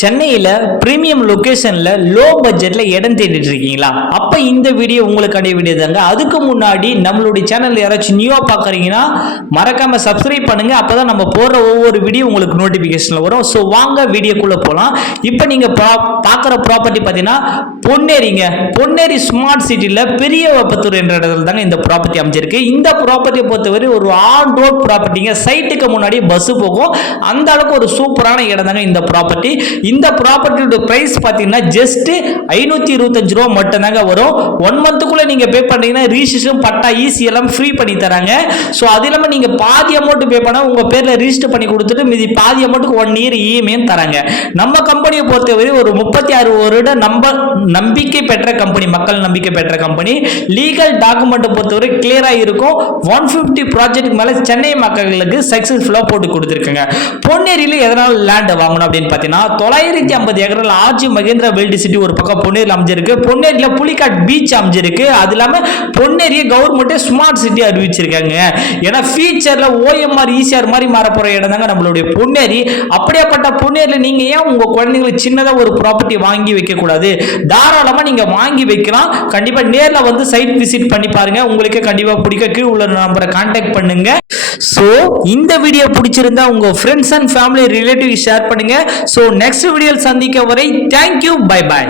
சென்னையில் ப்ரீமியம் லொக்கேஷனில் லோ பட்ஜெட்டில் இடம் தேடிட்டு இருக்கீங்களா அப்போ இந்த வீடியோ உங்களுக்கு அடைய வீடியோ தாங்க அதுக்கு முன்னாடி நம்மளுடைய சேனல் யாராச்சும் நியூவாக பார்க்குறீங்கன்னா மறக்காமல் சப்ஸ்கிரைப் பண்ணுங்கள் அப்போ தான் நம்ம போடுற ஒவ்வொரு வீடியோ உங்களுக்கு நோட்டிஃபிகேஷனில் வரும். ஸோ வாங்க வீடியோக்குள்ளே போகலாம் இப்போ நீங்கள் ப்ரா பார்க்குற ப்ராப்பர்ட்டி பார்த்தீங்கன்னா பொன்னேரிங்க. பொன்னேரி ஸ்மார்ட் சிட்டியில் பெரிய வெப்பத்தூர் என்ற இடத்துல தாங்க இந்த ப்ராப்பர்ட்டி அமைஞ்சிருக்கு. இந்த ப்ராப்பர்ட்டியை பொறுத்தவரை ஒரு ஆன் ரோட் ப்ராப்பர்ட்டிங்க சைட்டுக்கு முன்னாடி பஸ்ஸு போகும். அந்த அளவுக்கு ஒரு சூப்பரான இடம் தாங்க இந்த ப்ராப்பர்ட்டி இந்த ப்ராப்பர்ட்டியோட ப்ரைஸ் பார்த்தீங்கன்னா ஜஸ்ட் ஐநூற்றி இருபத்தஞ்சு ரூபா மட்டும்தாங்க வரும். ஒன் மந்த்துக்குள்ளே நீங்கள் பே பண்ணுறீங்கன்னா ரிஜிஸ்ட்ரேஷன் பட்டா ஈஸி எல்லாம் ஃப்ரீ பண்ணி தராங்க. ஸோ அது இல்லாமல் நீங்கள் பாதி அமௌண்ட் பே பண்ணால் உங்கள் பேரில் ரிஜிஸ்டர் பண்ணி கொடுத்துட்டு மீதி பாதி அமௌண்ட்டுக்கு ஒன் இயர் இஎம்ஐயும் தராங்க. நம்ம கம்பெனியை பொறுத்தவரை ஒரு முப்பத்தி ஆறு வருட நம்ப நம்பிக்கை பெற்ற கம்பெனி மக்கள் நம்பிக்கை பெற்ற கம்பெனி லீகல் டாக்குமெண்ட்டை பொறுத்தவரை கிளியராக இருக்கும். ஒன் ஃபிஃப்டி ப்ராஜெக்ட் மேலே சென்னை மக்களுக்கு சக்ஸஸ்ஃபுல்லாக போட்டு கொடுத்துருக்குங்க. பொன்னேரியில் எதனால் லேண்ட் வாங்கணும் அப்படின்னு பார்த்தீங்கன்னா தொள்ளாயிரத்தி ஐம்பது ஏக்கரில் ஆர்ஜி மகேந்திரா வெல்டி சிட்டி ஒரு பக்கம் பொன்னேரியில் அமைஞ்சிருக்கு. பொன்னேரியில் புலிகாட் பீச் அமைஞ்சிருக்கு. அது இல்லாமல் பொன்னேரியை கவர்மெண்ட்டே ஸ்மார்ட் சிட்டி அறிவிச்சிருக்காங்க. ஏன்னா ஃபியூச்சரில் ஓஎம்ஆர் ஈசிஆர் மாதிரி மாற போகிற இடம் தாங்க நம்மளுடைய பொன்னேரி. அப்படியேப்பட்ட பொன்னேரியில் நீங்கள் ஏன் உங்கள் குழந்தைங்களுக்கு சின்னதாக ஒரு ப்ராப்பர்ட்டி வாங்கி வைக்கக்கூடாது? தாராளமாக நீங்கள் வாங்கி வைக்கலாம். கண்டிப்பாக நேரில் வந்து சைட் விசிட் பண்ணி பாருங்கள் உங்களுக்கு கண்டிப்பாக பிடிக்க கீழே உள்ள நம்பரை கான்டாக்ட் பண்ணுங்கள் ஸோ இந்த வீடியோ பிடிச்சிருந்தா உங்கள் friends and family relative share பண்ணுங்க. ஸோ நெக்ஸ்ட் வீடியோவில் சந்திக்க வரை தேங்க்யூ பை பாய்